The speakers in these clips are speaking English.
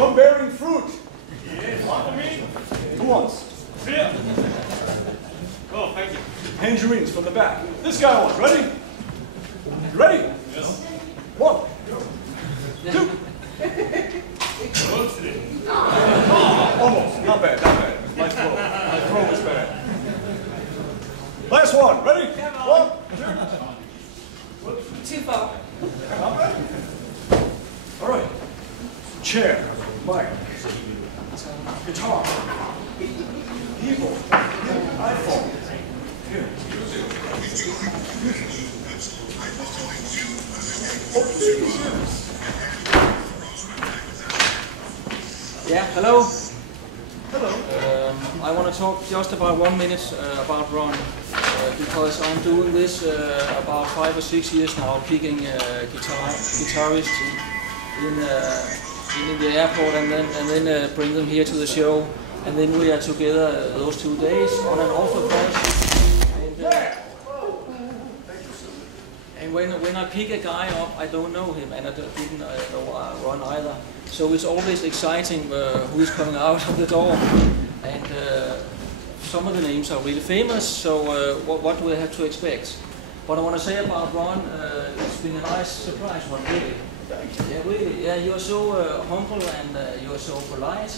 come bearing fruit. Yes. One for me. Who wants? Here. Oh, thank you. Tangerines from the back. This guy wants. Ready? You ready? Yes. 1, 2. Almost. Not bad, not bad. My throw. My throw was bad. Last one. Ready? 1, 2. Too far. Not bad. All right. Chair, mic, guitar, keyboard, iPhone. Here. Yeah, hello. Hello. I want to talk just about 1 minute about Ron, because I'm doing this about 5 or 6 years now, picking guitarists in the airport and then bring them here to the show, and then we are together those 2 days on and off of course. And when I pick a guy up, I don't know him, and I didn't know Ron either. So it's always exciting who is coming out of the door. And some of the names are really famous, so what do I have to expect? What I want to say about Ron, it's been a nice surprise one, really. Yeah, really. Yeah, you're so humble and you're so polite.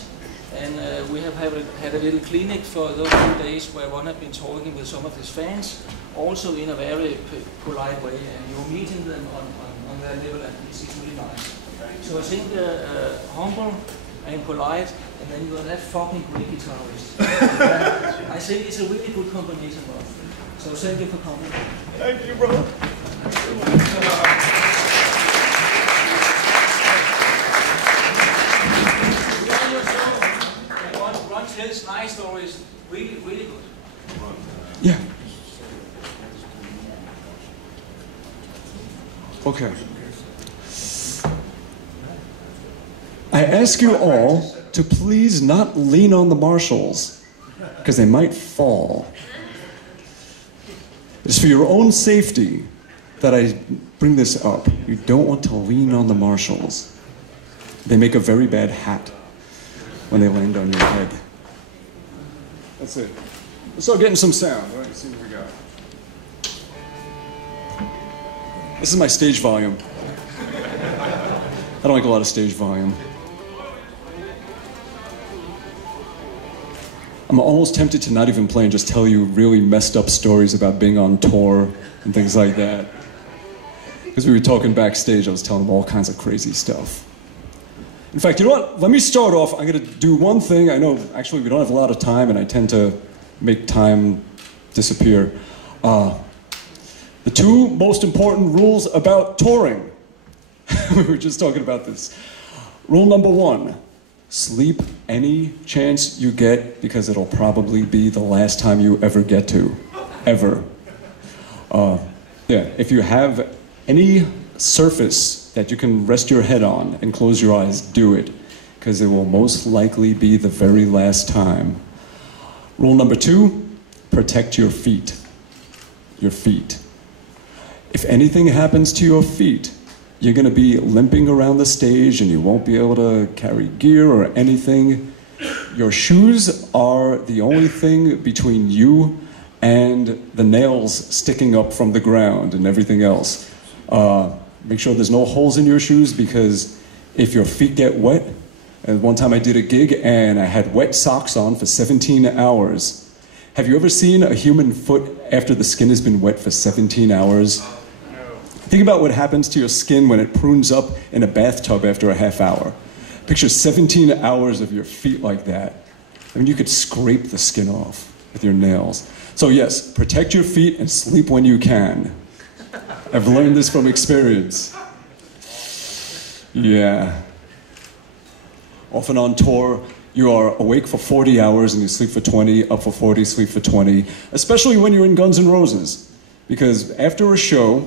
And we have had a little clinic for those 2 days where Ron has been talking with some of his fans, also in a very polite way, and you're meeting them on their level, and it's really nice. So I think humble and polite, and then you're that fucking great guitarist. I think it's a really good combination, Ron. So thank you for coming. Thank you, bro. Ron tells nice stories, really, really good. Yeah. Okay. I ask you all to please not lean on the marshals, because they might fall. It's for your own safety that I bring this up. You don't want to lean on the marshals. They make a very bad hat when they land on your head. That's it. Let's start getting some sound. All right, let's see what we got. This is my stage volume. I don't like a lot of stage volume. I'm almost tempted to not even play and just tell you really messed up stories about being on tour and things like that. Because we were talking backstage, I was telling them all kinds of crazy stuff. In fact, you know what? Let me start off. I'm going to do one thing. I know, actually, we don't have a lot of time, and I tend to make time disappear. The 2 most important rules about touring. We were just talking about this. Rule number 1, sleep any chance you get, because it'll probably be the last time you ever get to. Ever. Yeah, if you have any surface that you can rest your head on and close your eyes, do it, because it will most likely be the very last time. Rule number 2, protect your feet. Your feet. If anything happens to your feet, you're going to be limping around the stage and you won't be able to carry gear or anything. Your shoes are the only thing between you and the nails sticking up from the ground and everything else. Make sure there's no holes in your shoes, because if your feet get wet, and one time I did a gig and I had wet socks on for 17 hours. Have you ever seen a human foot after the skin has been wet for 17 hours? Think about what happens to your skin when it prunes up in a bathtub after a half hour. Picture 17 hours of your feet like that. I mean, you could scrape the skin off with your nails. So yes, protect your feet and sleep when you can. I've learned this from experience. Yeah. Often on tour, you are awake for 40 hours and you sleep for 20, up for 40, sleep for 20, especially when you're in Guns N' Roses. Because after a show,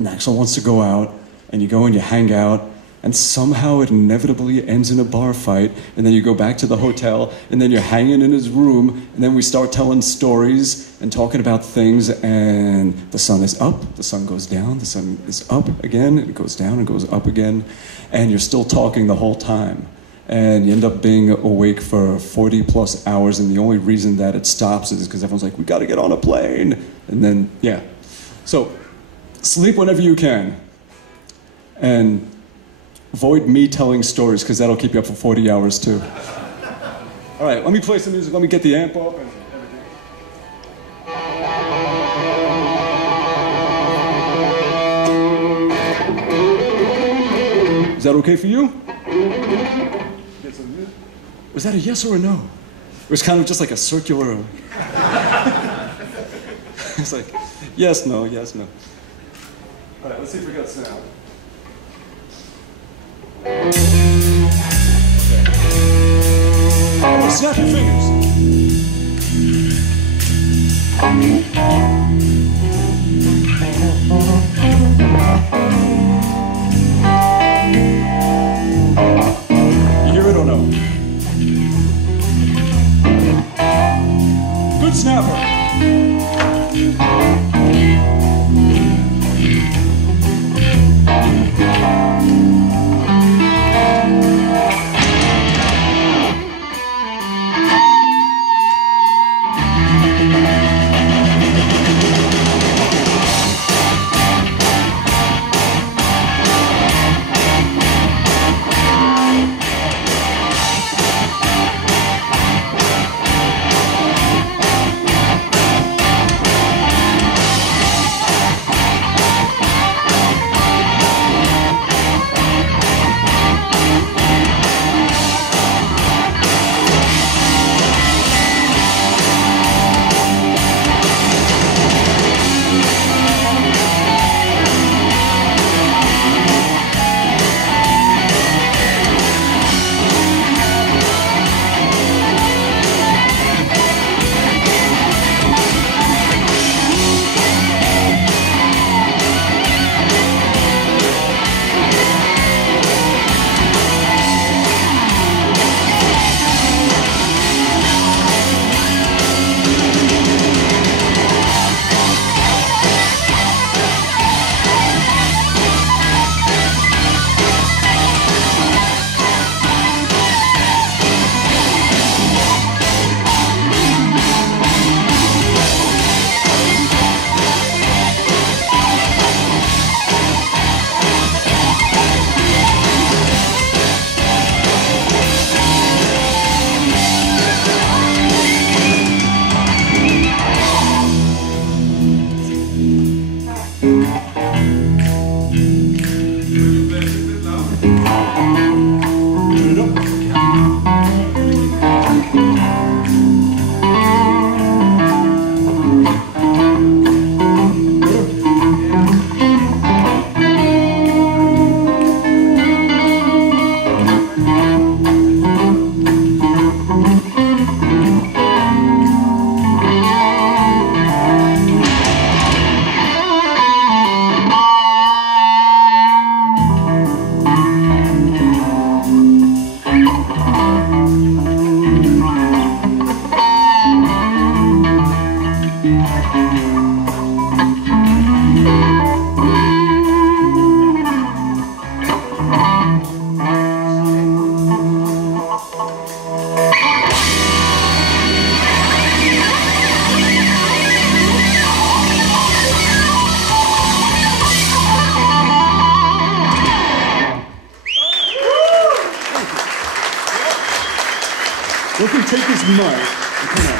Axl wants to go out, and you go and you hang out, and somehow it inevitably ends in a bar fight, and then you go back to the hotel, and then you're hanging in his room, and then we start telling stories and talking about things, and the sun is up, the sun goes down, the sun is up again, it goes down, it goes up again, and you're still talking the whole time. And you end up being awake for 40 plus hours, and the only reason that it stops is because everyone's like, we gotta get on a plane. And then, yeah. So, sleep whenever you can. And avoid me telling stories, because that'll keep you up for 40 hours too. All right, let me play some music, let me get the amp up and everything. Is that okay for you? Was that a yes or a no? It was kind of just like a circular... It's like, yes, no, yes, no. All right, let's see if we got sound. Okay. Oh, snap your fingers. You hear it or no? Good snapper. We can take this mic and come on.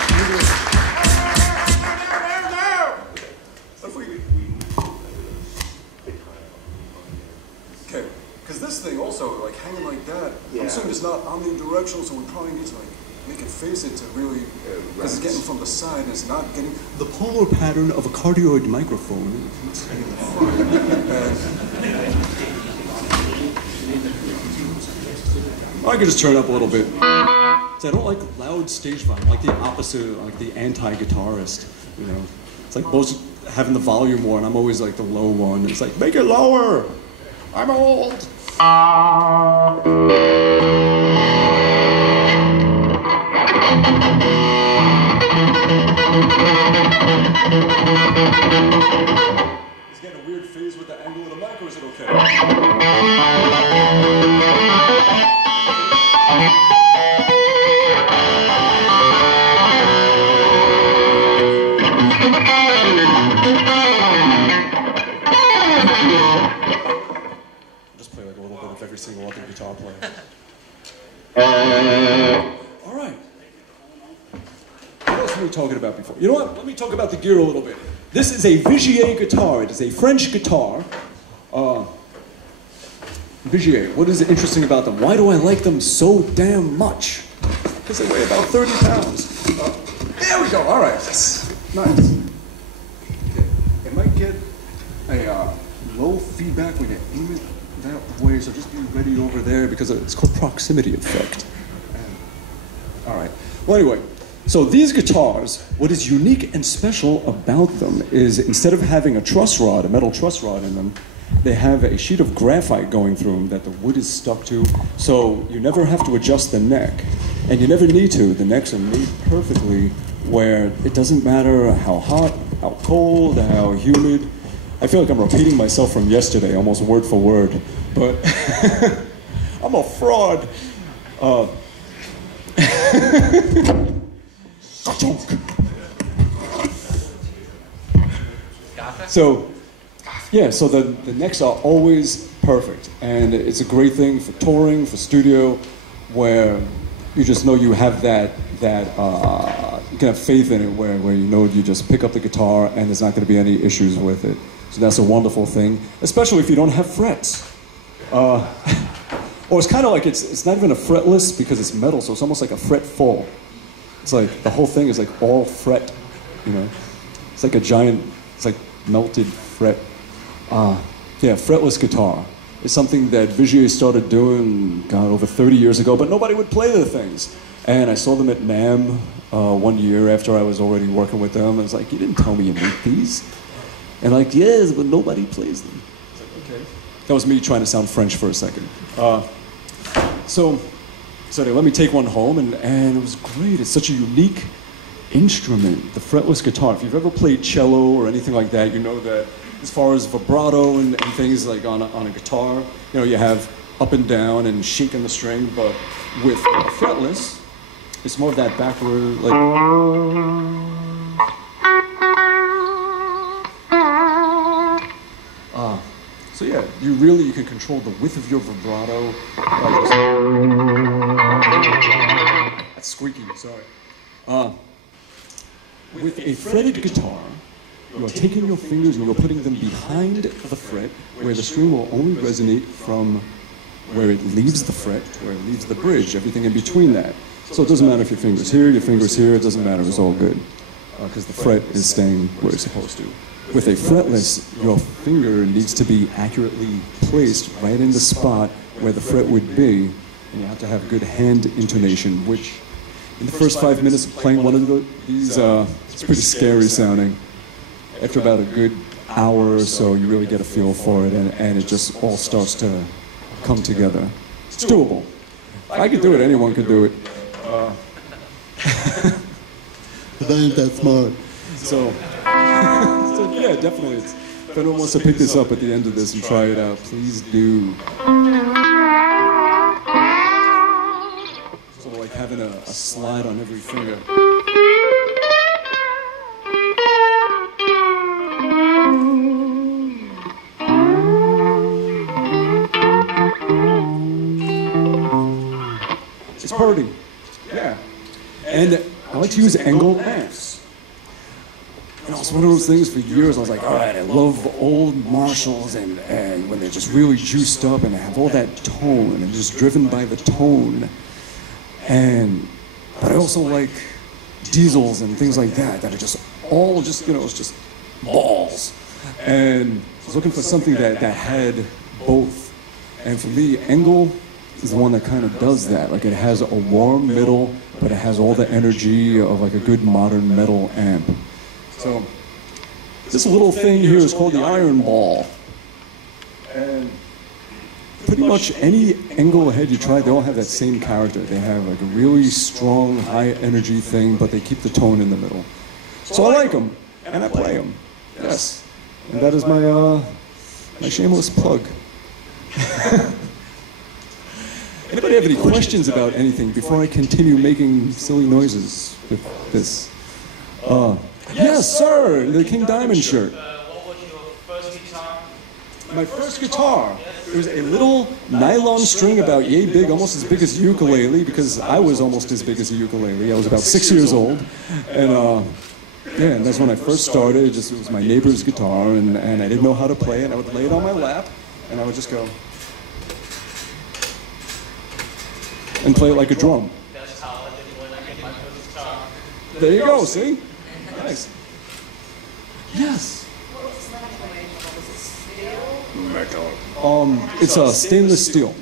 Okay, because this thing also, like hanging like that, yeah. I'm assuming it's not omnidirectional, so we probably need to like make it face it to really, because it's getting from the side and it's not getting the polar pattern of a cardioid microphone. I could just turn it up a little bit. So I don't like loud stage volume. I like the opposite, like the anti-guitarist. You know, it's like both having the volume one. I'm always like the low one. It's like make it lower. I'm old. He's getting a weird phase with the angle of the mic, or is it okay? Just play like a little bit of every single other guitar player. All right. What else were we talking about before? You know what? Let me talk about the gear a little bit. This is a Vigier guitar. It is a French guitar. Vigier, what is interesting about them? Why do I like them so damn much? Because they weigh about 30 pounds. There we go. All right. Yes. Nice. Okay. It might get a low feedback when you aim it that way, so just be ready over there because it's called proximity effect. All right. Well, anyway. So these guitars, what is unique and special about them is instead of having a truss rod, a metal truss rod in them, they have a sheet of graphite going through them that the wood is stuck to, so you never have to adjust the neck. And you never need to. The necks are made perfectly where it doesn't matter how hot, how cold, how humid. I feel like I'm repeating myself from yesterday, almost word for word, but I'm a fraud. So, yeah, so the necks are always perfect, and it's a great thing for touring, for studio, where you just know you have you can have faith in it, where you know you just pick up the guitar and there's not going to be any issues with it. So that's a wonderful thing, especially if you don't have frets. Or it's kind of like it's not even a fretless because it's metal, so it's almost like a fretful. It's like the whole thing is like all fret, you know. It's like a giant, it's like melted fret. Yeah, fretless guitar. It's something that Vigier started doing, God, over 30 years ago, but nobody would play the things. And I saw them at NAMM 1 year after I was already working with them. I was like, you didn't tell me you make these. And like, yes, but nobody plays them. I was like, okay. That was me trying to sound French for a second. So anyway, let me take one home, and it was great. It's such a unique instrument, the fretless guitar. If you've ever played cello or anything like that, you know that as far as vibrato and things like on a guitar, you know, you have up and down and shaking the string, but with fretless, it's more of that backward, like... So yeah, you can control the width of your vibrato. That's squeaky, sorry. With a fretted guitar, you are taking your fingers and you are putting them behind the fret, where the string will only resonate from where it leaves the fret, where it leaves the bridge, everything in between that. So it doesn't matter if your finger's here, your finger's here, it doesn't matter, it's all good. Because the fret is staying where it's supposed to. With a fretless, your finger needs to be accurately placed right in the spot where the fret would be, and you have to have good hand intonation, which in the first 5 minutes of playing one of these, it's pretty scary sounding. After about a good hour or so, you really get a feel for it, and it just all starts to come together. It's doable. If I could do it, anyone could do it. But I ain't that smart. So yeah, definitely. If anyone wants to pick this up at the end of this and try it out, please do. Sort of like having a slide on every finger. It's purdy. Yeah. And I like to use angle amps. You know, it's one of those things for years I was like, all right, I love old Marshalls and when they're just really juiced up and they have all that tone and they're just driven by the tone. But I also like diesels and things like that are just all just, you know, it's just balls. And I was looking for something that had both. And for me, Engel is the one that kind of does that. Like it has a warm middle, but it has all the energy of like a good modern metal amp. So this little thing here is called the Iron Ball. And put pretty much any angle head you try, they all have that same character. They have like a really strong, high energy thing, but they keep the tone in the middle. So I like them, and I play them. Yes. And that is my, my shameless plug. Anybody have any questions about anything before I continue making silly noises with this? Yes, sir, the King Diamond shirt. What was your first guitar? My first guitar, it was a little nylon string about yay big, almost as big as a ukulele, because I was almost as big as a ukulele. I was about 6 years old, and yeah, and that's when I first started. It was my neighbor's guitar, and I didn't know how to play it. I would lay it on my lap, and I would just go and play it like a drum. That's how I did when I get my first guitar. There you go, see? Nice. Yes. What's that made of? Is it steel? Metal. It's a stainless steel.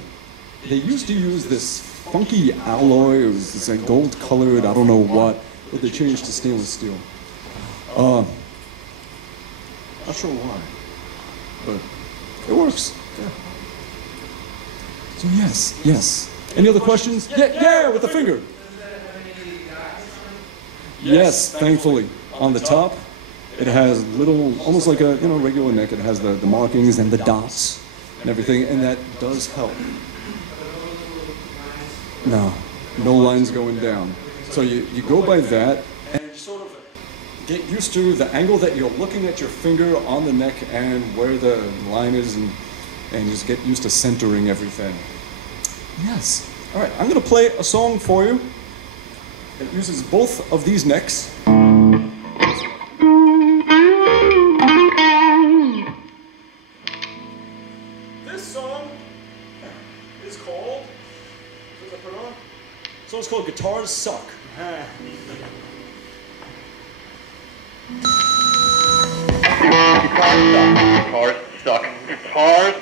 They used to use this funky alloy. It was this like gold colored, I don't know what, but they changed to stainless steel. Not sure why, but it works. Yeah. So yes. Any other questions? Yeah, with the finger. Yes, thankfully. On the top, it has little, almost like a regular neck. It has the markings and the dots and everything, and that does help. No lines going down. So you go by that, and you sort of get used to the angle that you're looking at your finger on the neck and where the line is, and just get used to centering everything. Yes. All right, I'm going to play a song for you. It uses both of these necks. This song is called, it's called Guitars Suck. Guitars suck. Guitars suck.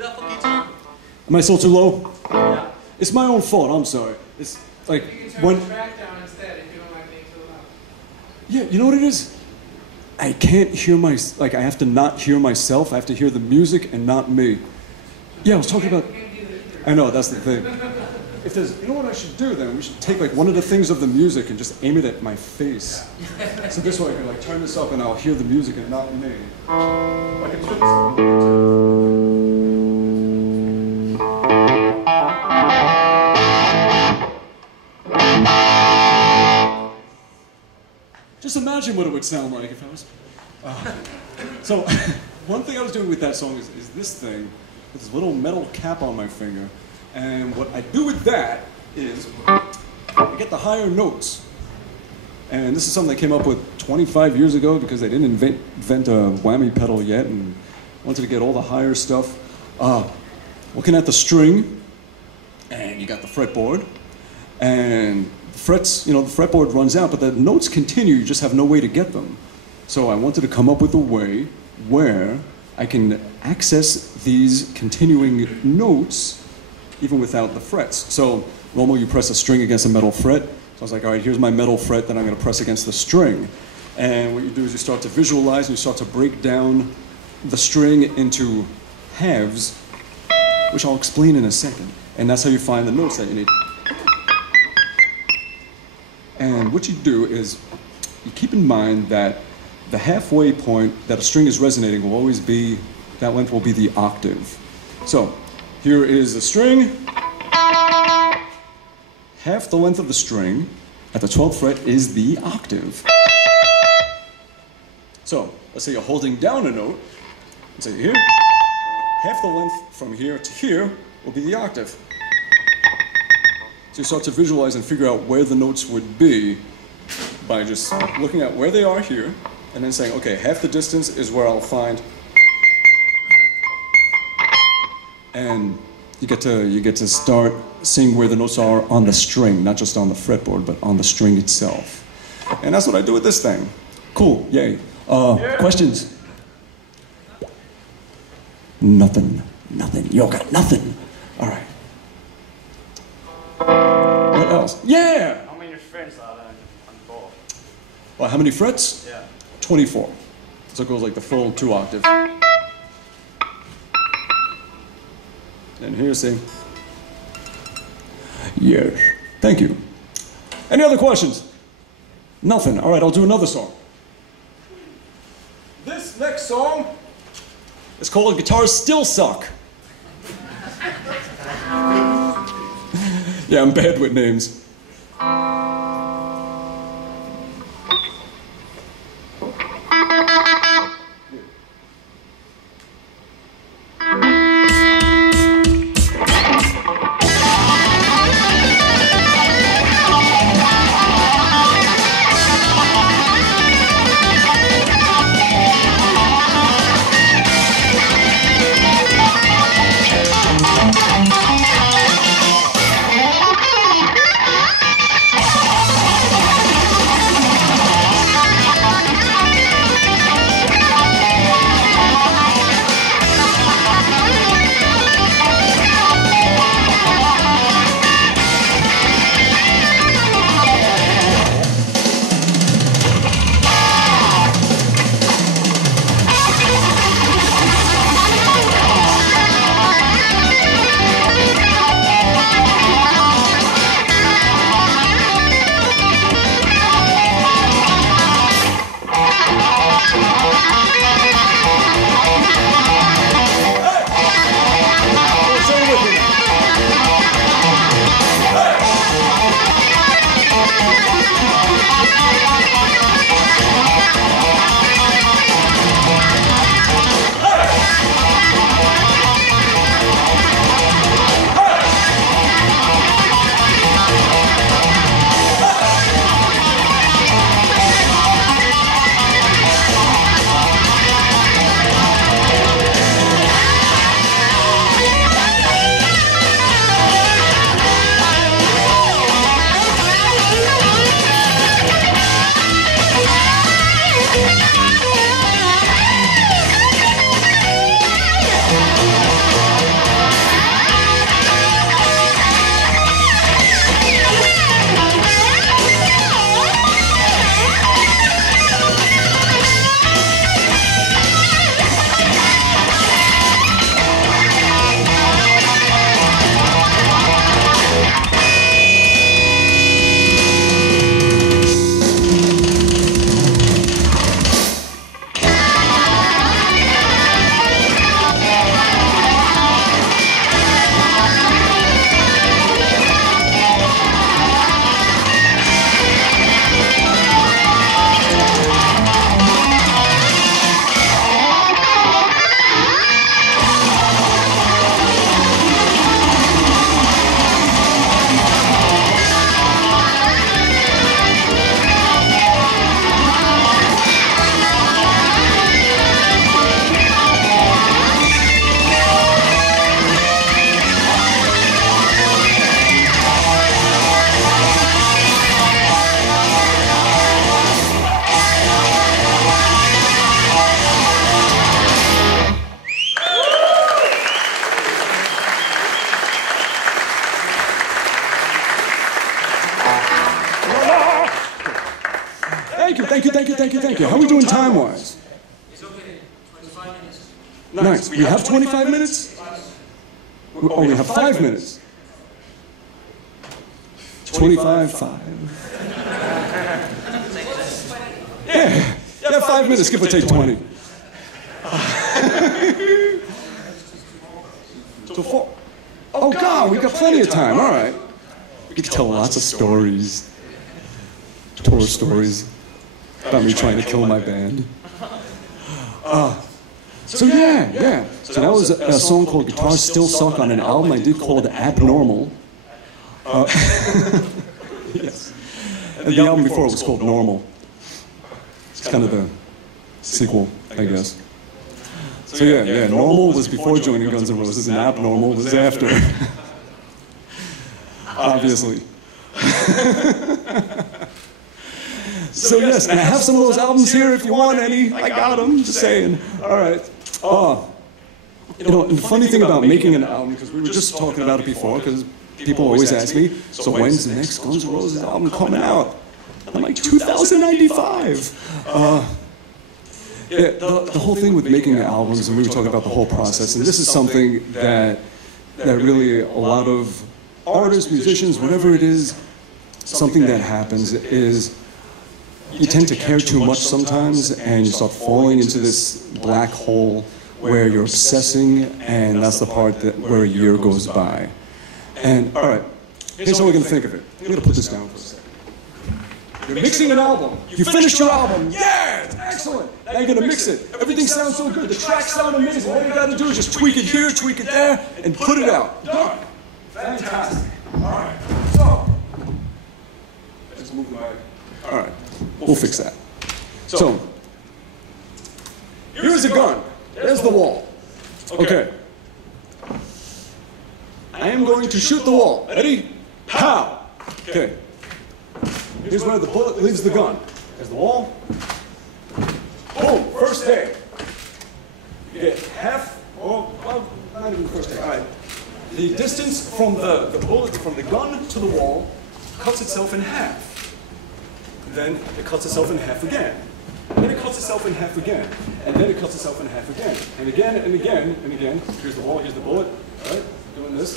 it up for guitar. Am I still too low? Yeah. It's my own fault, I'm sorry. It's like, You can turn when... the track down instead if you don't like being too loud. Yeah, you know what it is? I can't hear like, I have to not hear myself. I have to hear the music and not me. Yeah, I was talking about... I know, that's the thing. If there's, you know what I should do then? We should take like one of the things of the music and just aim it at my face. So this way I can like turn this up and I'll hear the music and not me. I can turn this up. Just imagine what it would sound like if I was... So, one thing I was doing with that song is this thing, with this little metal cap on my finger. And what I do with that is, I get the higher notes. And this is something they came up with 25 years ago because they didn't invent a whammy pedal yet and wanted to get all the higher stuff. Looking at the string, and you got the fretboard, and the frets, you know, the fretboard runs out, but the notes continue, you just have no way to get them. So I wanted to come up with a way where I can access these continuing notes even without the frets. So normally you press a string against a metal fret. So I was like, all right, here's my metal fret that I'm going to press against the string. And what you do is you start to visualize and you start to break down the string into halves, which I'll explain in a second. And that's how you find the notes that you need. And what you do is you keep in mind that the halfway point that a string is resonating will always be, that length will be the octave. So here is the string. Half the length of the string at the 12th fret is the octave. So let's say you're holding down a note. Let's say here. Half the length from here to here will be the octave. So you start to visualize and figure out where the notes would be by just looking at where they are here and then saying, okay, half the distance is where I'll find. And you get to start seeing where the notes are on the string, not just on the fretboard, but on the string itself. And that's what I do with this thing. Cool, yay. Questions? Nothing. You got nothing. All right. What else? Yeah! How many friends are there on board? Well, how many frets? Yeah. 24. So it goes like the full 2 octaves. And here, see. Yes. Thank you. Any other questions? Nothing. All right, I'll do another song. This next song is called Guitars Still Suck. Yeah, I'm bad with names. you. How are we doing time-wise? It's okay. 25 minutes. Nice. We have 25 minutes? Oh, we have 5 minutes. 25, 5. Yeah, 5 minutes, give or take 20. So 4. Oh God, we got plenty of time, all right. We could tell lots of stories. Tour stories about me trying to kill my band. So yeah. So that was a song called Guitars Still Suck on an album I did called Abnormal. Yes. And the album before it was called Normal. It's kind of the sequel, I guess. So yeah, Normal was before joining Guns N' Roses and Abnormal was after. Obviously. So yes, and I have some of those albums here if you want any. I got them, just saying. All right. You know, and the funny thing about making an album, because we were just talking about it before, because people always ask me, so when's the next Guns N' Roses album coming out? I'm like, 2095. Yeah, the whole thing with making albums, and we were talking about the whole process, and this is something that really a lot of artists, musicians, whatever it is, something that happens is you tend to care too much sometimes, and you start falling into this black hole where you're obsessing, and that's the part where a year goes by. And all right, here's how we're gonna think of it. I'm gonna put this down for a second. You're mixing an album. You finished your album. Yeah, it's excellent. Now you're gonna mix it. Everything sounds so good. The tracks sound amazing. All you gotta do is just tweak it here, tweak it there, and put it out. Done. Fantastic. All right. So let's move my. All right. We'll fix that. So here's a gun. There's the wall. Okay. I am going to shoot the wall. Ready? Pow! Okay. Here's where the bullet leaves the gun. There's the wall. Boom! First day. You get half, well, not even the first day. All right. The distance from the bullet, from the gun to the wall, cuts itself in half. Then it cuts itself in half again. And then it cuts itself in half again. And then it cuts itself in half again. And again, and again, and again. Here's the wall, here's the bullet. All right? Doing this.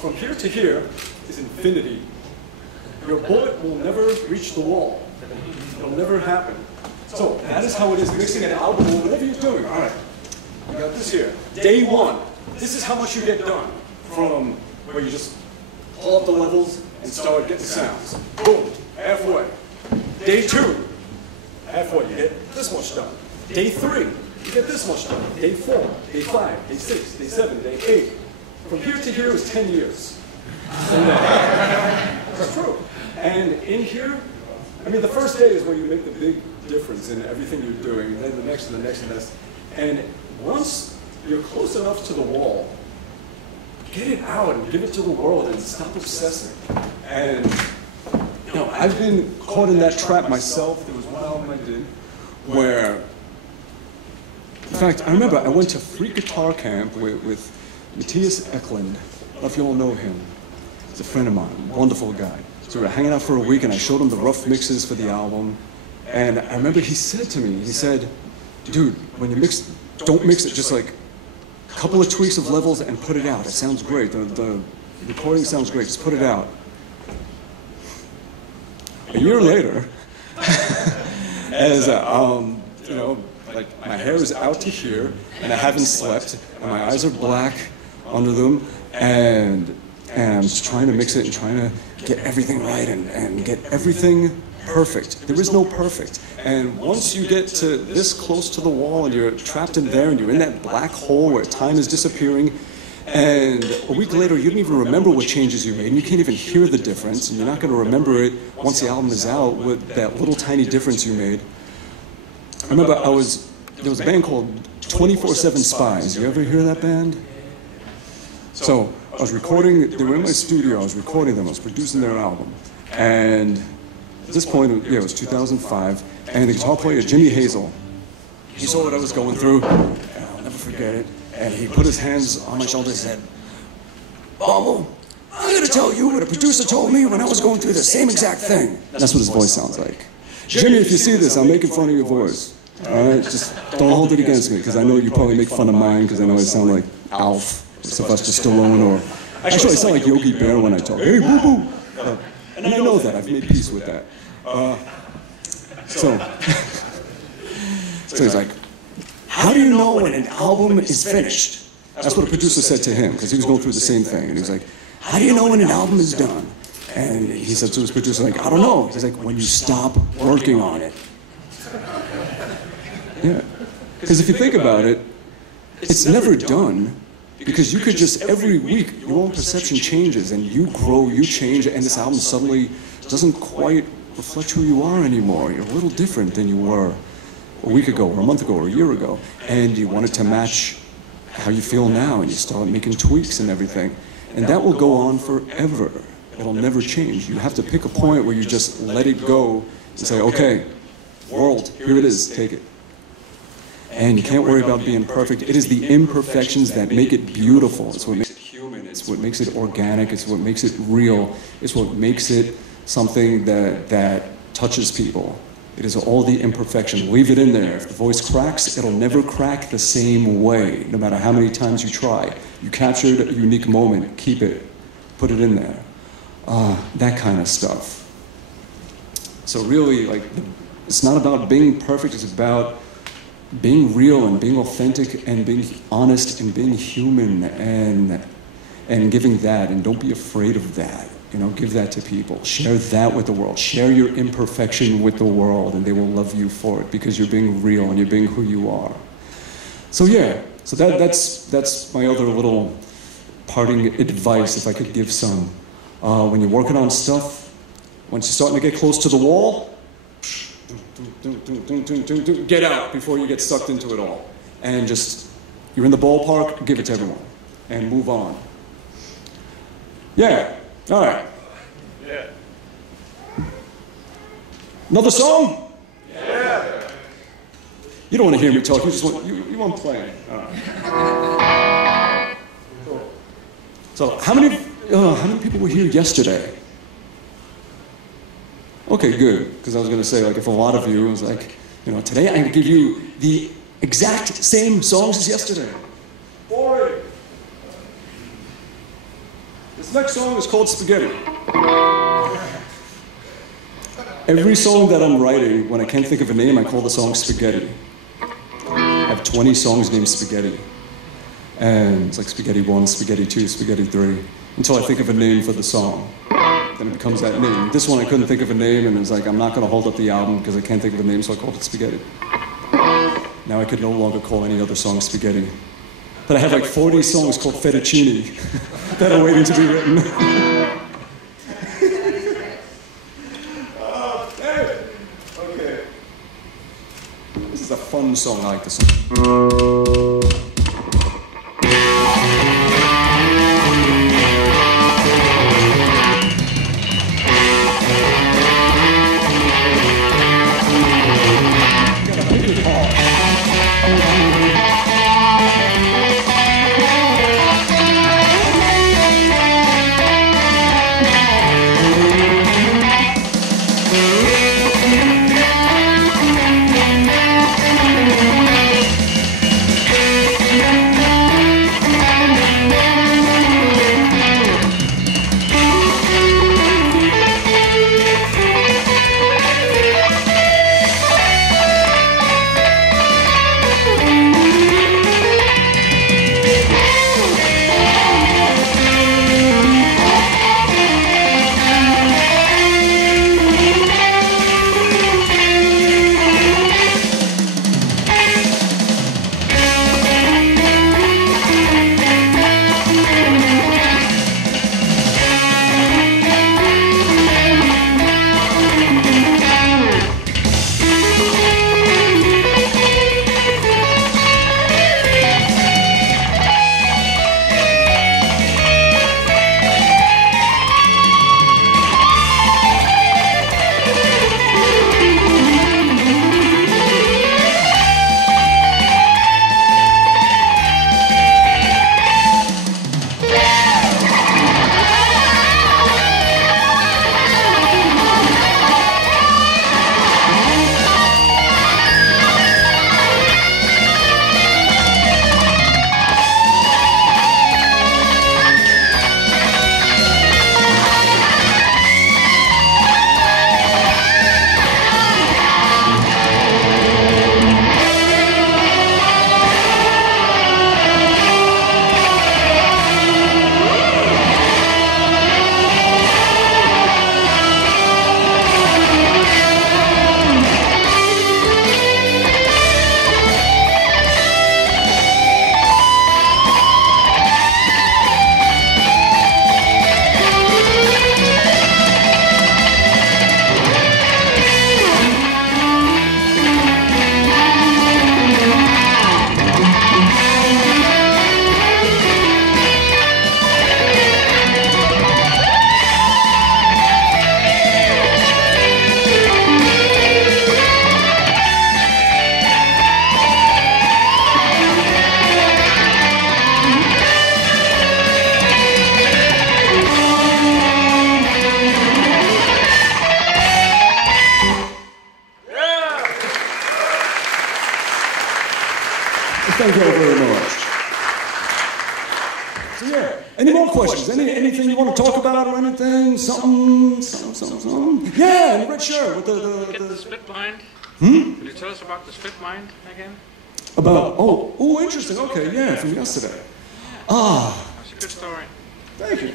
From here to here is infinity. Your bullet will never reach the wall. It'll never happen. So that is how it is mixing an album or whatever you're doing. All right. You got this here. Day 1. This is how much you get done from where you just pull up the levels and start getting sounds. Boom. Halfway. Day 2. Halfway. You get this much done. Day 3. You get this much done. Day 4, day 5, day 6, day 7, day 8. From here to here is 10 years. That's true. And in here, I mean, the first day is where you make the big difference in everything you're doing, and then the next and the next and the next. And once you're close enough to the wall, get it out and give it to the world and stop obsessing. And, you know, I've been caught in that trap myself. There was one album I did where, in fact, I remember I went to free guitar camp with Matthias Eklund. I don't know if you all know him. He's a friend of mine, wonderful guy. So we were hanging out for a week, and I showed him the rough mixes for the album. And I remember he said to me, he said, dude, when you mix, don't mix it, just like a couple of tweaks of levels and put it out. It sounds great. The recording sounds great. Just put it out. A year later, as you know, like my hair is out to here, and I haven't slept, and my eyes are black under them, and I'm just trying to mix it and trying to get everything right and get everything perfect. There is no perfect. And once you get to this close to the wall and you're trapped in there and you're in that black hole where time is disappearing, and a week later you don't even remember what changes you made, and you can't even hear the difference, and you're not going to remember it once the album is out with that little tiny difference you made. I remember there was a band called 24/7 Spies. You ever hear that band? So I was recording, they were in my studio, I was recording them, I was producing their album. And at this point, yeah, it was 2005, and the guitar player, Jimmy Hazel, he saw what I was going through, and I'll never forget it, and he put his hands on my shoulder and said, Bumble, I'm gonna tell you what a producer told me when I was going through the same exact thing. That's what his voice sounds like. Jimmy, if you see this, I'm making fun of your voice. All right, just don't hold it against me, because I know you probably make fun of mine, because I know I sound like Alf, or Sylvester Stallone, or actually I sound like Yogi Bear when I talk. Hey, boo boo. And I know that. I've made peace with that. So he's like, how do you know when an album is finished? That's what a producer said to him, because he was going through the same thing. And he was like, how do you know when an album is done? And he said to his producer, like, I don't know. He's like, when you stop working on it. Yeah. Because if you think about it, it's never done, because you could just, every week, your own perception changes, and you grow, you change, and this album suddenly doesn't quite reflect who you are anymore. You're a little different than you were a week ago, or a month ago, or a year ago. And you want it to match how you feel now, and you start making tweaks and everything. And that will go on forever. It'll never change. You have to pick a point where you just let it go and say, okay, world, here it is, take it. And you can't worry about being perfect. It is the imperfections that make it beautiful. It's what makes it human. It's what makes it organic. It's what makes it real. It's what makes it something that touches people. It is all the imperfection. Leave it in there. If the voice cracks, it'll never crack the same way, no matter how many times you try. You captured a unique moment. Keep it. Put it in there. That kind of stuff. So really, like, it's not about being perfect. It's about being real and being authentic and being honest and being human and giving that. And don't be afraid of that. You know, give that to people. Share that with the world. Share your imperfection with the world, and they will love you for it, because you're being real and you're being who you are. So yeah, so that's my other little parting advice, if I could give some. When you're working on stuff, once you're starting to get close to the wall, get out before you get sucked into it all. And just, you're in the ballpark, give it to everyone, and move on. Yeah. All right. Yeah. Another song? Yeah. You don't want to hear me talk. You just want you want playing. All right. So how many people were here yesterday? Okay, good. Because I was going to say, like, if a lot of you, it was like, you know, today I'm going to give you the exact same songs as yesterday. Boring. This next song is called Spaghetti. Every song that I'm writing, when I can't think of a name, I call the song Spaghetti. I have 20 songs named Spaghetti. And it's like Spaghetti 1, Spaghetti 2, Spaghetti 3, until I think of a name for the song. Then it becomes that name. This one I couldn't think of a name, and it was like, I'm not going to hold up the album because I can't think of a name, so I called it Spaghetti. Now I could no longer call any other song Spaghetti. But I have like 40 songs called Fettuccine that are waiting to be written. Okay. This is a fun song. I like this song. So yeah, any more questions? Anything you want to talk about or anything? Something. Yeah, in the red shirt with The split mind. Hmm? Could you tell us about the split mind again? About, oh, interesting. Okay, yeah, from yesterday. That's a good story. Thank you.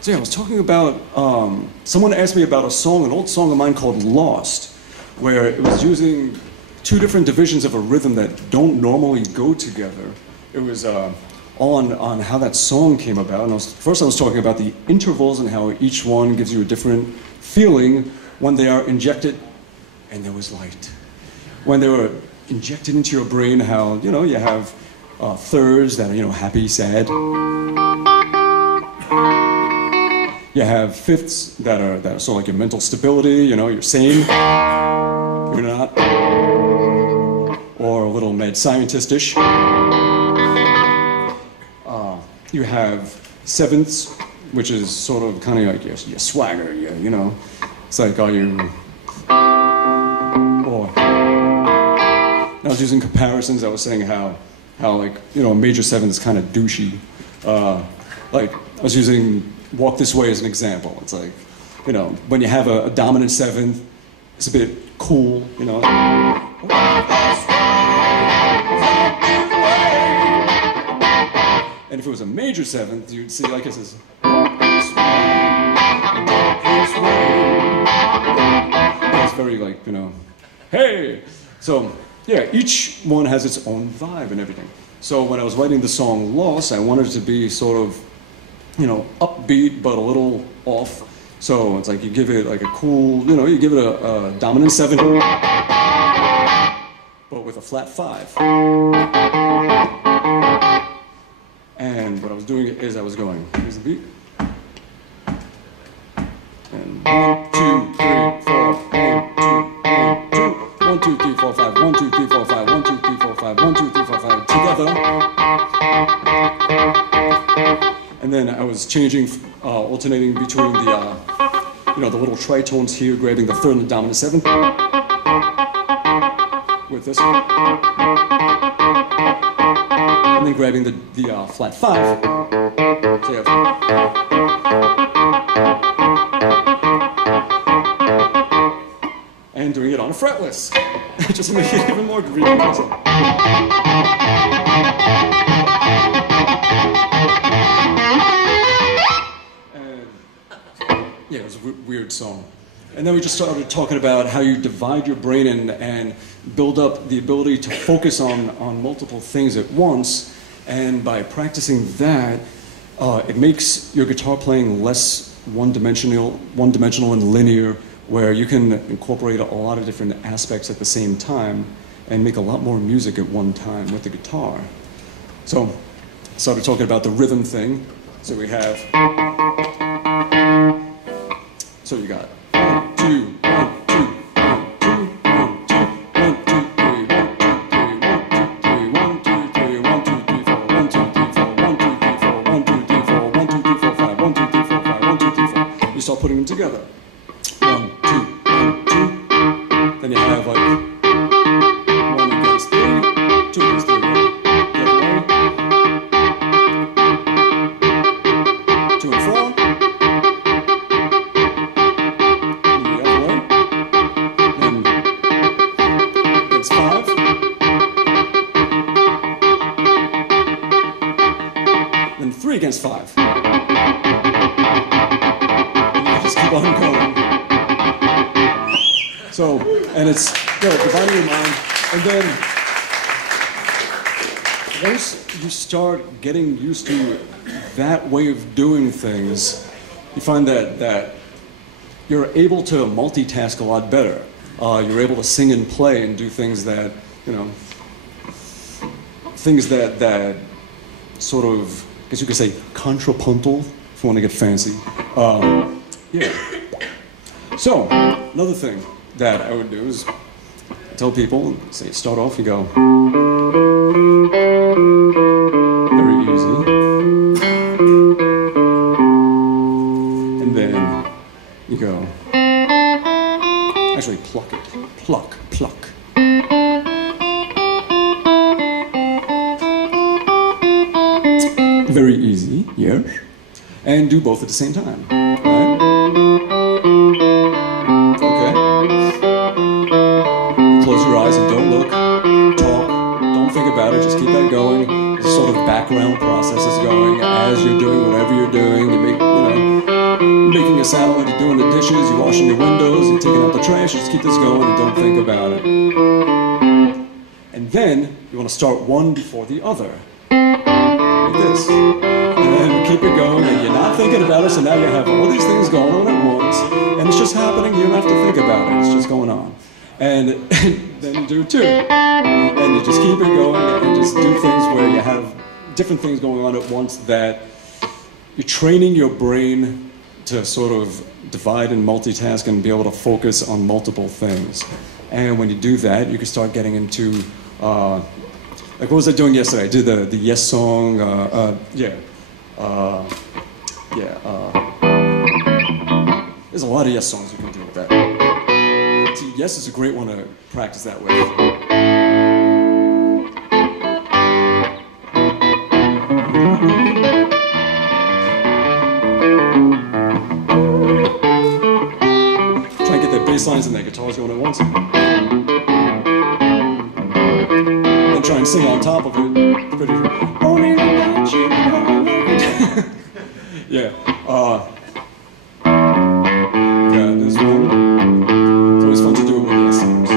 So yeah, I was talking about, someone asked me about a song, an old song of mine called Lost, where it was using two different divisions of a rhythm that don't normally go together. It was on how that song came about. And first I was talking about the intervals and how each one gives you a different feeling when they are injected, and there was light. When they were injected into your brain, how, you know, you have thirds that are, you know, happy, sad. You have fifths that are sort of like your mental stability, you know, you're sane, you're not, or a little mad scientist-ish. You have sevenths, which is sort of kind of like your swagger, you know. It's like, are you, or, I was using comparisons. I was saying how like, you know, a major seventh is kind of douchey. Like, I was using Walk This Way as an example. It's like, you know, when you have a dominant seventh, it's a bit cool, you know. And if it was a major seventh, you'd see like it says, walk this way, walk this way. And it's very like, you know, hey. So yeah, each one has its own vibe and everything. So when I was writing the song Lost, I wanted it to be sort of, you know, upbeat but a little off. So it's like you give it like a cool, you know, you give it a dominant 7, but with a flat 5. And what I was doing is I was going, here's the beat. And 1, 2, 3, 4, 1, 2, 1, 2, 3, 4, 5, 1, 2, 3, 4, 5, 1, 2, 3, 4, 5, 1, 2, 3, 4, 5, together. And then I was changing, alternating between the, you know, the little tritones here, grabbing the third and the dominant 7 with this. And then grabbing the flat 5. So you have, and doing it on a fretless, just to make it even more ridiculous. And yeah, it was a weird song. And then we just started talking about how you divide your brain and build up the ability to focus on multiple things at once. And by practicing that, it makes your guitar playing less one-dimensional and linear, where you can incorporate a lot of different aspects at the same time and make a lot more music at one time with the guitar. So I started talking about the rhythm thing. So we have, so you got 1, 2, 1, 2, 1, 2, 1, 2, 1, 2, 3, 1, 2, 3, 1, 2, 3, 1, 2, 3, 4, 1, 2, 3, 4, 1, 2, 3, 4, 1, 2, 3, 4, 1, 2, 3, 4, 5, 1, 2, 3, 4, 5, 1, 2, 3, 4. You start putting them together. 1, 2, 1, 2. Then you have like 1 against 3, 2 against 3. The other way. 2 and 4. And the other way. Then against 5. Then 3 against 5. And you just keep on going. So, and it's, you know, dividing your mind, and then once you start getting used to that way of doing things, you find that you're able to multitask a lot better. You're able to sing and play and do things that, you know, things that sort of, I guess you could say, contrapuntal, if you want to get fancy. Yeah. So, another thing that I would do is tell people, say, start off, you go, very easy. And then you go, actually pluck it, pluck. very easy, yes. And do both at the same time. Right? Okay. Close your eyes and don't look, talk, don't think about it, just keep that going. This sort of background process is going as you're doing whatever you're doing. You make, making a salad, you're doing the dishes, you're washing your windows, you're taking out the trash, just keep this going and don't think about it. And then you want to start one before the other. Like this. And then keep it going, and you're not thinking about it, so now you have all these things going on at once, and it's just happening, you don't have to think about it, it's just going on. And then you do two. And you just keep it going, and just do things where you have different things going on at once that you're training your brain to sort of divide and multitask and be able to focus on multiple things. And when you do that, you can start getting into, like what was I doing yesterday? I did the Yes song, there's a lot of Yes songs you can do with that. See, Yes is a great one to practice that with. Try and get their bass lines and their guitars going at once. And try and sing on top of it. It's pretty yeah. Yeah, there's one. It's always fun to do it with Yes songs.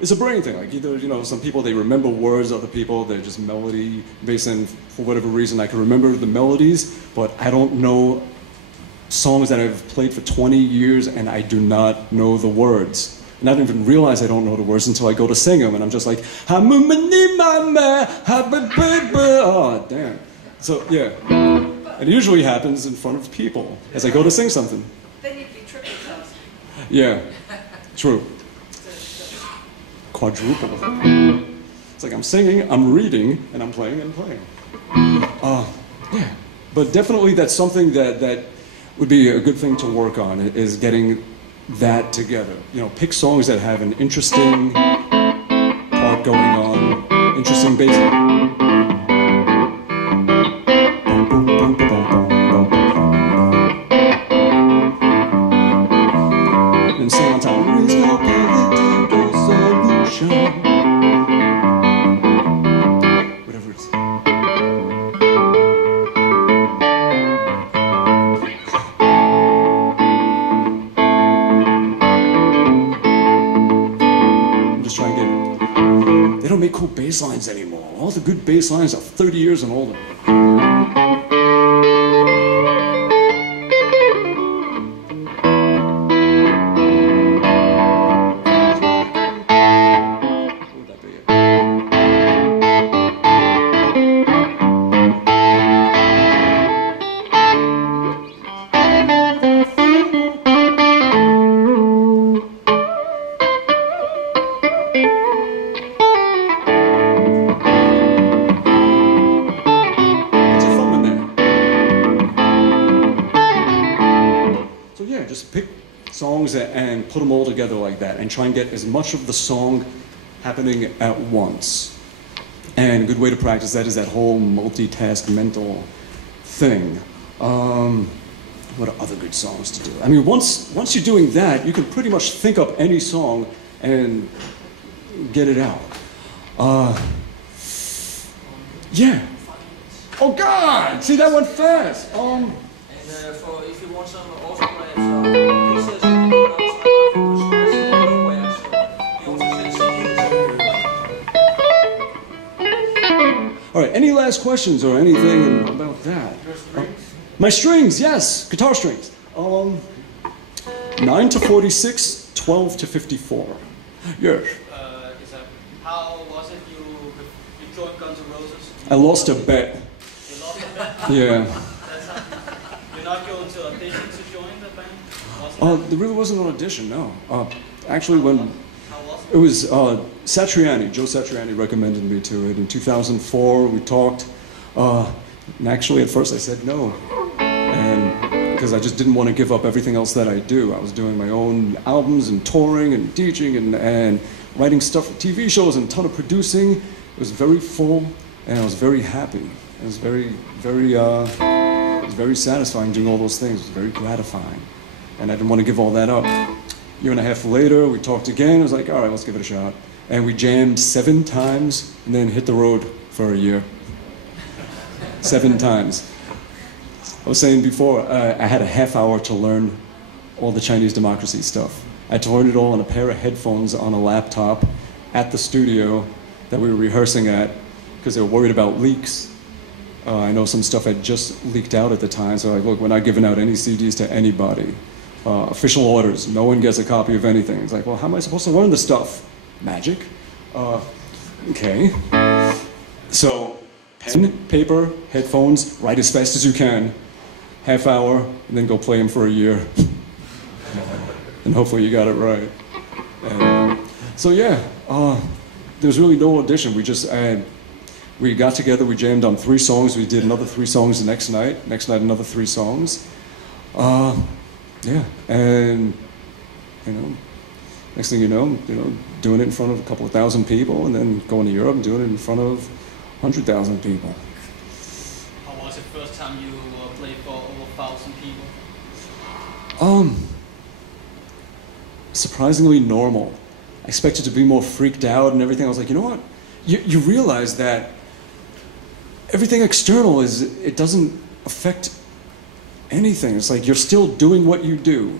It's a brain thing, like either, some people, they remember words, other people, they're just melody based, and for whatever reason, I can remember the melodies, but I don't know songs that I've played for 20 years and I do not know the words. And I don't even realize I don't know the words until I go to sing them, and I'm just like, oh, damn. So, yeah. And it usually happens in front of people as I go to sing something. Then you'd be triple tasking. Yeah, true. Quadruple. It's like I'm singing, I'm reading, and I'm playing and playing. Yeah. But definitely that's something that would be a good thing to work on, is getting that together. Pick songs that have an interesting part going on, interesting bass. And sing on top. Whatever it is. I'm just trying to get it. They don't make cool bass lines anymore. All the good bass lines are 30 years and older. And put them all together like that, and try and get as much of the song happening at once. And a good way to practice that is that whole multitask mental thing. What are other good songs to do? I mean, once you're doing that, you can pretty much think up any song and get it out. Yeah. Oh God! See, that went fast. And if you want some autographs, pieces. All right, any last questions or anything about that? Your strings? My strings, yes, guitar strings. 9 to 46, 12 to 54. Yes. How was it you joined Guns N' Roses? I lost a bet. You lost a bet? Yeah. You're not go to audition to join the band? There really wasn't an audition, no. Actually, when How was it was Joe Satriani recommended me to it. In 2004, we talked, and actually at first I said no. And because I just didn't want to give up everything else that I do. I was doing my own albums and touring and teaching and writing stuff for TV shows and a ton of producing. It was very full, and I was very happy. It was very satisfying doing all those things. It was very gratifying. And I didn't want to give all that up. A year and a half later, we talked again. I was like, all right, let's give it a shot. And we jammed 7 times and then hit the road for a year. 7 times. I was saying before, I had a half hour to learn all the Chinese democracy stuff. I had to learn it all on a pair of headphones on a laptop at the studio that we were rehearsing at because they were worried about leaks. I know some stuff had just leaked out at the time, so like, look, we're not giving out any CDs to anybody. Official orders, no one gets a copy of anything. It's like, well, how am I supposed to learn this stuff? Magic? Okay. So, pen, paper, headphones, write as fast as you can, half hour, and then go play them for a year. And hopefully you got it right. And so yeah, there's really no audition. We got together, we jammed on 3 songs, we did another 3 songs the next night another 3 songs. Yeah, and next thing you know, doing it in front of a couple of thousand people, and then going to Europe and doing it in front of 100,000 people. How was it first time you played for over 1,000 people? Surprisingly normal. I expected to be more freaked out and everything. I was like, you know what? You realize that everything external it doesn't affect anything. It's like you're still doing what you do.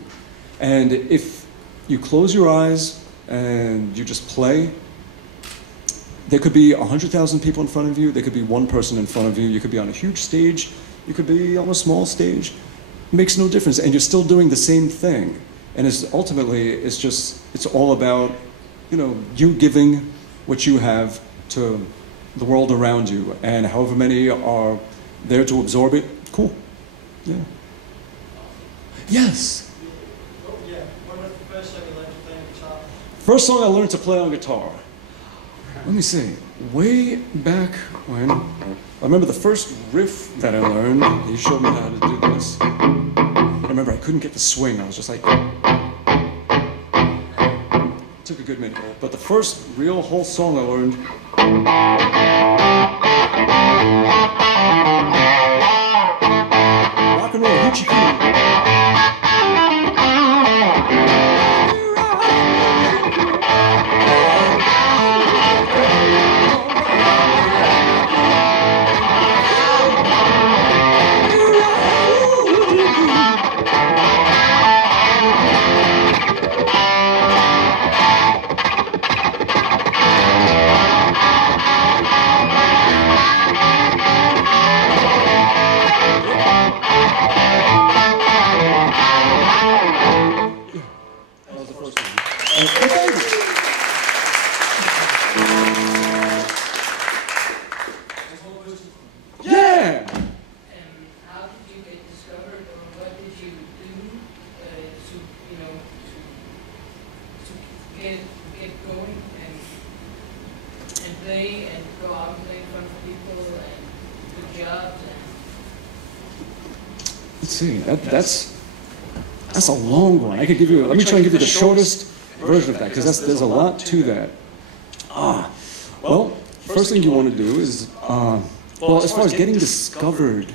And if you close your eyes and you just play, there could be 100,000 people in front of you, there could be 1 person in front of you, you could be on a huge stage, you could be on a small stage. It makes no difference, and you're still doing the same thing. And it's all about, you giving what you have to the world around you, and however many are there to absorb it, cool. Yeah. Yes. Oh yeah. What was the first song you learned to play on guitar? First song I learned to play on guitar. Let me see. Way back when, I remember the first riff that I learned. He showed me how to do this. I remember I couldn't get the swing. I was just like. It took a good minute. But the first real whole song I learned. Rock and roll, hoochie coo. That's a long one. I could give you. Let me try and give you the shortest version of that, because there's a lot to that. Well, first thing you want to do is, as far as getting discovered,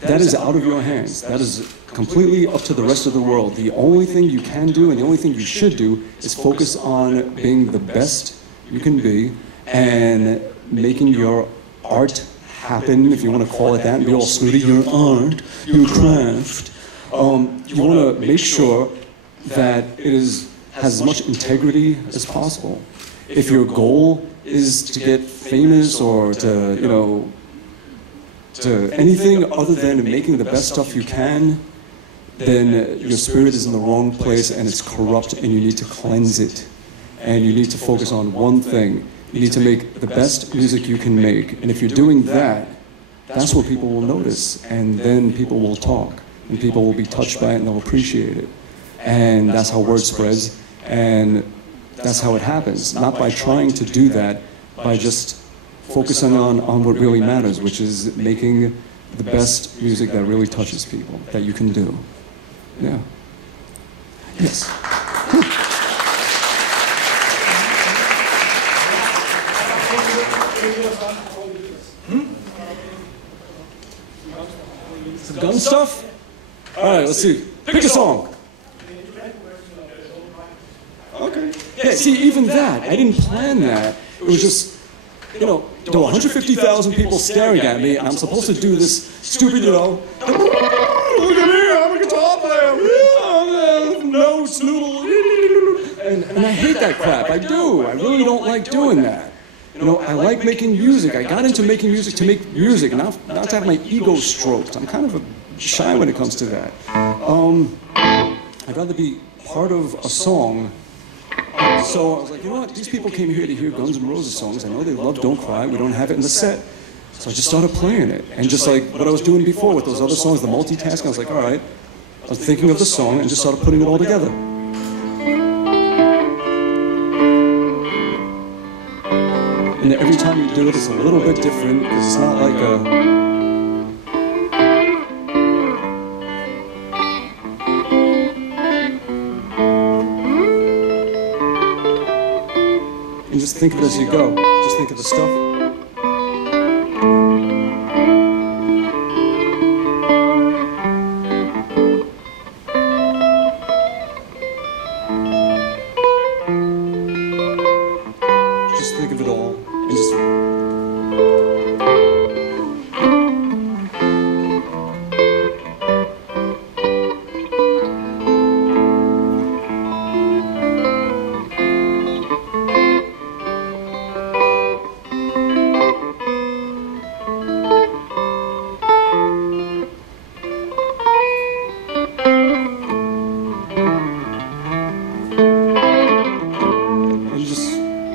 that is out of your hands. That is completely up to the rest of the world. The only thing you can do and the only thing you should do is focus on being the best you can be and making your art happen, if you want to call it that, and be all snooty, your art, your craft. You want to make sure that it has as much integrity as possible. If your goal is to get famous or to anything other than making the best stuff you can, then your spirit is in the wrong place and it's corrupt, and you need to cleanse it. And you need to focus on one thing. You need to make the best music you can make. And if you're doing that, that's what people will notice, and then people will talk, and people will be touched by it and they'll appreciate it. And that's how word spreads, and that's how it happens. Not by trying to do that, by just focusing on what really matters, which is making the best music that really touches people, that you can do. Yeah. Yes. Some gun stuff? All right, let's see. Pick a song. Okay. Yeah, see, even that, I didn't plan that. It was just, you know, there were 150,000 people staring at me, and I'm supposed to do this stupid, you know, look at me, I'm a guitar player, notes, noodle, and I hate that crap. I do. I really don't like doing that. You know, I like making music. I got into making music to make music, not to have my ego stroked. I'm kind of shy when it comes to that. I'd rather be part of a song. So I was like, you know what, these people came here to hear Guns N' Roses songs. I know they love Don't Cry, we don't have it in the set. So I just started playing it. And just like what I was doing before with those other songs, the multitasking, I was like, all right. I was thinking of the song and just started putting it all together. And every time you do it, it's a little bit different, because it's not like a... And just think of it as you go. Just think of the stuff. Just think of it all. And just...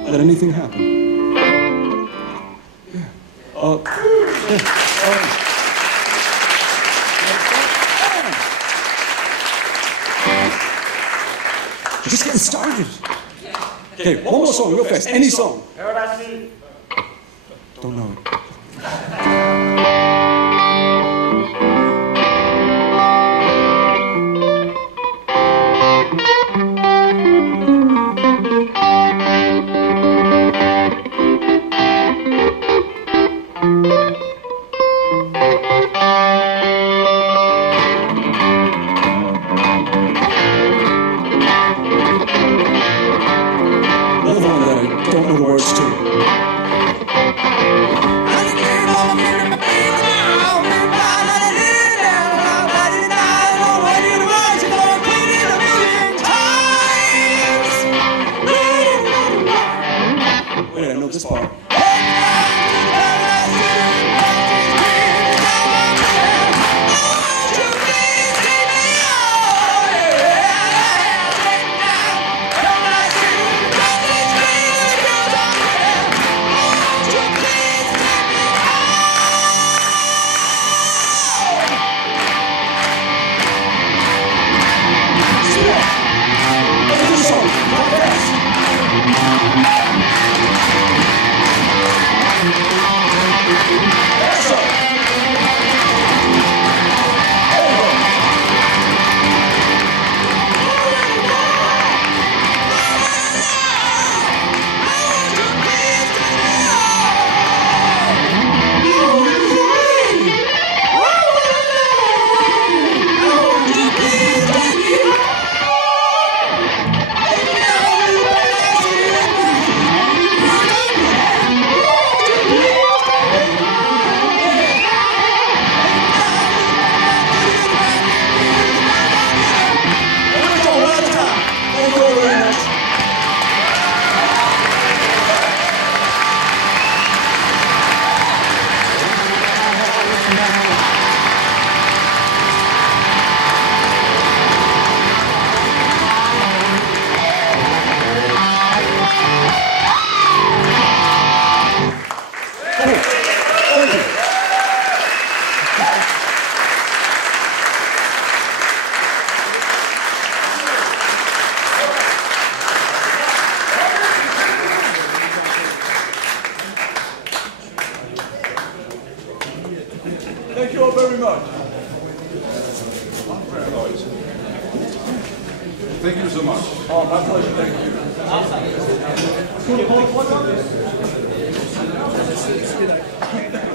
let anything happen. Yeah. We're just getting started. Okay, one more song, real fast. Any song. Don't know it. Another one that I don't know the words to. Thank you so much. Oh, my pleasure. Thank you.